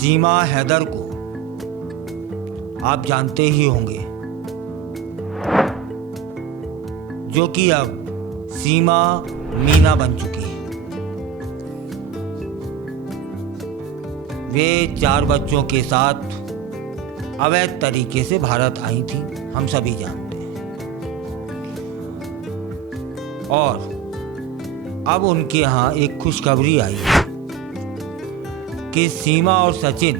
सीमा हैदर को आप जानते ही होंगे, जो कि अब सीमा मीना बन चुकी है। वे 4 बच्चों के साथ अवैध तरीके से भारत आई थी, हम सभी जानते हैं। और अब उनके यहाँ एक खुशखबरी आई है कि सीमा और सचिन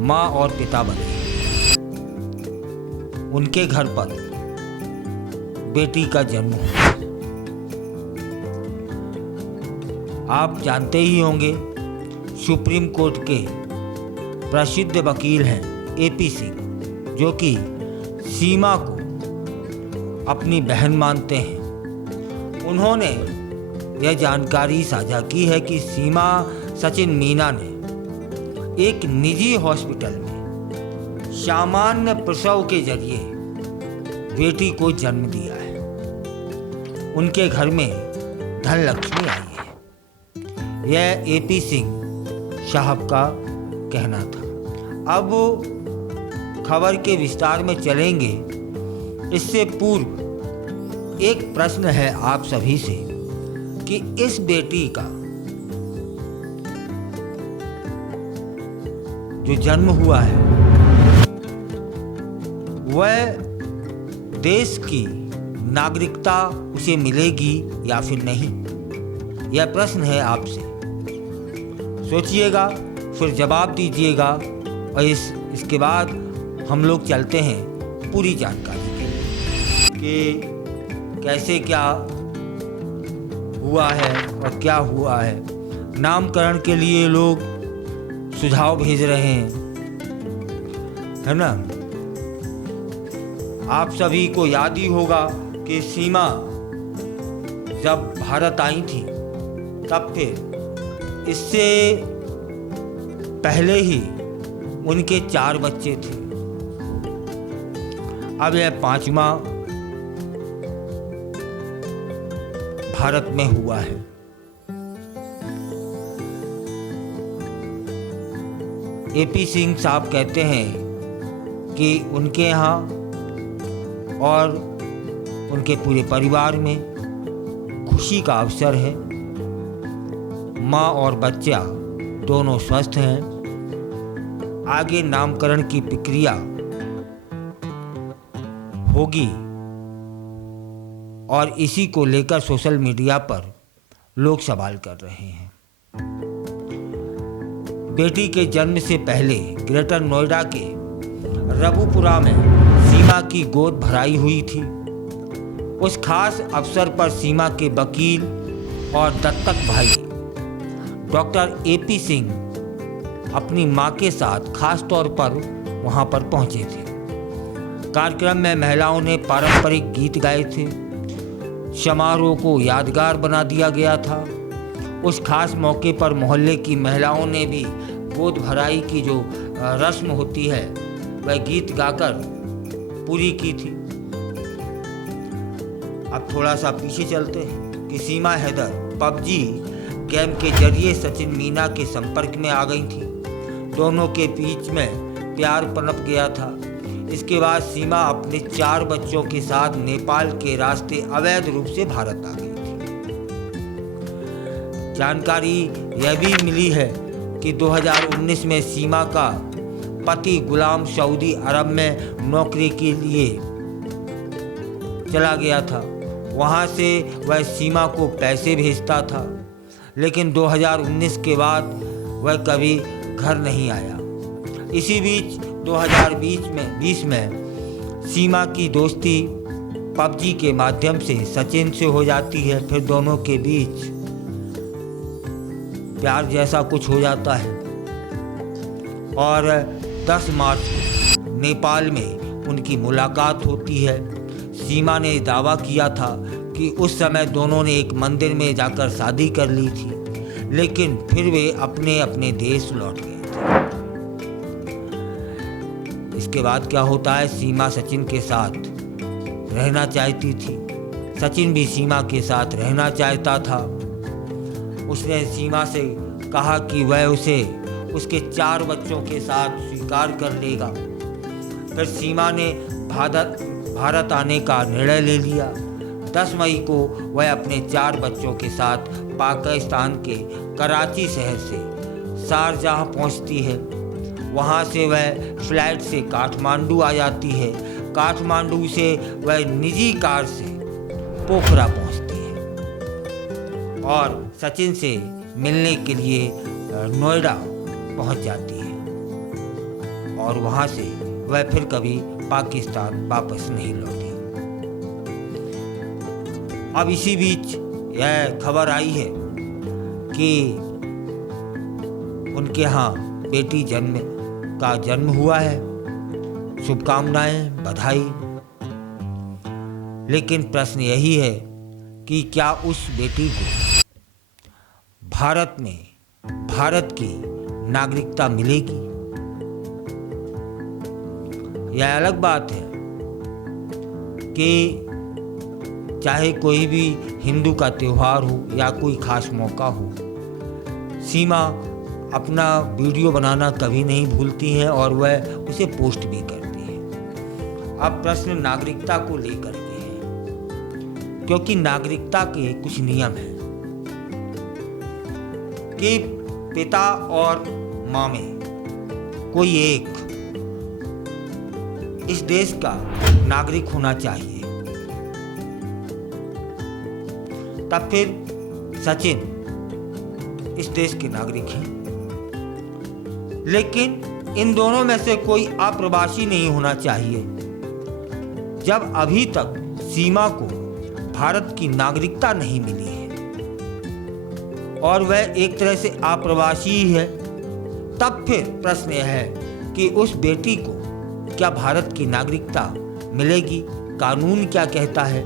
माँ और पिता बने। उनके घर पर बेटी का जन्म हुआ। आप जानते ही होंगे, सुप्रीम कोर्ट के प्रसिद्ध वकील हैं एपी सिंह, जो कि सीमा को अपनी बहन मानते हैं। उन्होंने यह जानकारी साझा की है कि सीमा सचिन मीना ने एक निजी हॉस्पिटल में सामान्य प्रसव के जरिए बेटी को जन्म दिया है। उनके घर में धन लक्ष्मी आई है। यह एपी सिंह साहब का कहना था। अब खबर के विस्तार में चलेंगे। इससे पूर्व एक प्रश्न है आप सभी से कि इस बेटी का जो जन्म हुआ है वह देश की नागरिकता उसे मिलेगी या फिर नहीं, यह प्रश्न है आपसे। सोचिएगा, फिर जवाब दीजिएगा और इसके बाद हम लोग चलते हैं पूरी जानकारी के लिए कि कैसे क्या हुआ है और क्या हुआ है। नामकरण के लिए लोग सुझाव भेज रहे हैं, है ना। आप सभी को याद ही होगा कि सीमा जब भारत आई थी तब फिर इससे पहले ही उनके 4 बच्चे थे। अब यह 5वां भारत में हुआ है। एपी सिंह साहब कहते हैं कि उनके यहाँ और उनके पूरे परिवार में खुशी का अवसर है। माँ और बच्चा दोनों स्वस्थ हैं। आगे नामकरण की प्रक्रिया होगी और इसी को लेकर सोशल मीडिया पर लोग सवाल कर रहे हैं। बेटी के जन्म से पहले ग्रेटर नोएडा के रबुपुरा में सीमा की गोद भराई हुई थी। उस खास अवसर पर सीमा के वकील और दत्तक भाई डॉक्टर एपी सिंह अपनी मां के साथ खास तौर पर वहां पर पहुंचे थे। कार्यक्रम में महिलाओं ने पारंपरिक गीत गाए थे। समारोह को यादगार बना दिया गया था। उस खास मौके पर मोहल्ले की महिलाओं ने भी गोद भराई की जो रस्म होती है वह गीत गाकर पूरी की थी। अब थोड़ा सा पीछे चलते हैं कि सीमा हैदर पबजी गेम के जरिए सचिन मीना के संपर्क में आ गई थी। दोनों के बीच में प्यार पनप गया था। इसके बाद सीमा अपने 4 बच्चों के साथ नेपाल के रास्ते अवैध रूप से भारत आ गई थी। जानकारी यह भी मिली है कि 2019 में सीमा का पति गुलाम सऊदी अरब में नौकरी के लिए चला गया था। वहां से वह सीमा को पैसे भेजता था, लेकिन 2019 के बाद वह कभी घर नहीं आया। इसी बीच 2020 में सीमा की दोस्ती पबजी के माध्यम से सचिन से हो जाती है। फिर दोनों के बीच प्यार जैसा कुछ हो जाता है और 10 मार्च को नेपाल में उनकी मुलाकात होती है। सीमा ने दावा किया था कि उस समय दोनों ने एक मंदिर में जाकर शादी कर ली थी, लेकिन फिर वे अपने अपने देश लौट गए थे। इसके बाद क्या होता है, सीमा सचिन के साथ रहना चाहती थी, सचिन भी सीमा के साथ रहना चाहता था। उसने सीमा से कहा कि वह उसे उसके 4 बच्चों के साथ स्वीकार कर लेगा। फिर सीमा ने भारत आने का निर्णय ले लिया। 10 मई को वह अपने 4 बच्चों के साथ पाकिस्तान के कराची शहर से शारजाह पहुंचती है। वहां से वह फ्लाइट से काठमांडू आ जाती है। काठमांडू से वह निजी कार से पोखरा पहुंचती है और सचिन से मिलने के लिए नोएडा पहुंच जाती है और वहां से वह फिर कभी पाकिस्तान वापस नहीं लौटी। अब इसी बीच यह खबर आई है कि उनके यहाँ बेटी का जन्म हुआ है। शुभकामनाएं, बधाई। लेकिन प्रश्न यही है कि क्या उस बेटी को भारत की नागरिकता मिलेगी? यह अलग बात है कि चाहे कोई भी हिंदू का त्यौहार हो या कोई खास मौका हो, सीमा अपना वीडियो बनाना कभी नहीं भूलती हैं और वह उसे पोस्ट भी करती हैं। अब प्रश्न नागरिकता को लेकर के है, क्योंकि नागरिकता के कुछ नियम हैं कि पिता और माँ में कोई एक इस देश का नागरिक होना चाहिए। तब फिर सचिन इस देश के नागरिक हैं। लेकिन इन दोनों में से कोई अप्रवासी नहीं होना चाहिए। जब अभी तक सीमा को भारत की नागरिकता नहीं मिली है और वह एक तरह से अप्रवासी ही है, तब फिर प्रश्न यह है कि उस बेटी को क्या भारत की नागरिकता मिलेगी? कानून क्या कहता है?